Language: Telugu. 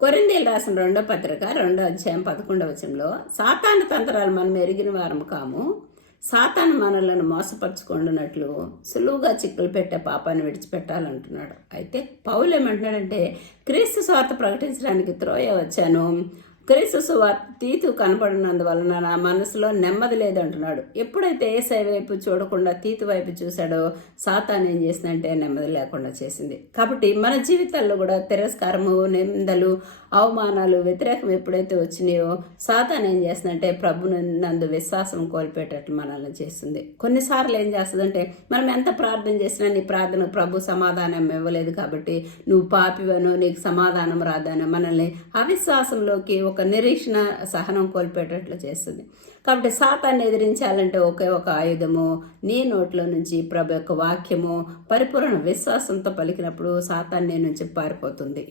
కొరిందేలు రాసిన రెండో పత్రిక రెండో అధ్యాయం పదకొండవ వచనంలో సాతాను తంత్రాలు మనం ఎరిగిన వారము కాము. సాతాను మనలను మోసపరుచుకుంటున్నట్లు సులువుగా చిక్కులు పెట్టే పాపాన్ని విడిచిపెట్టాలంటున్నాడు. అయితే పౌలు ఏమంటున్నాడంటే క్రీస్తు స్వార్థ ప్రకటించడానికి త్రోయ వచ్చాను క్రీస్తు సువార్త తీతు కనపడినందువలన నా మనసులో నెమ్మది లేదంటున్నాడు. ఎప్పుడైతే ఏసై వైపు చూడకుండా తీతు వైపు చూశాడో సాతాన్ ఏం చేసిందంటే నెమ్మది లేకుండా చేసింది. కాబట్టి మన జీవితాల్లో కూడా తిరస్కారము నిందలు అవమానాలు వ్యతిరేకం ఎప్పుడైతే వచ్చినాయో సాతాన్ ఏం చేస్తుందంటే ప్రభు నందు విశ్వాసం కోల్పోయేటట్లు మనల్ని చేస్తుంది. కొన్నిసార్లు ఏం చేస్తుందంటే మనం ఎంత ప్రార్థన చేసినా నీ ప్రార్థన ప్రభు సమాధానం ఇవ్వలేదు కాబట్టి నువ్వు పాపివను నీకు సమాధానం రాదాను మనల్ని అవిశ్వాసంలోకి ఒక నిరీక్షణ సహనం కోల్పోయేటట్లు చేస్తుంది. కాబట్టి సాతాన్ని ఎదిరించాలంటే ఒకే ఒక ఆయుధము నీ నోట్లో నుంచి ప్రభు యొక్క వాక్యము పరిపూర్ణ విశ్వాసంతో పలికినప్పుడు సాతాన్ని నుంచి పారిపోతుంది.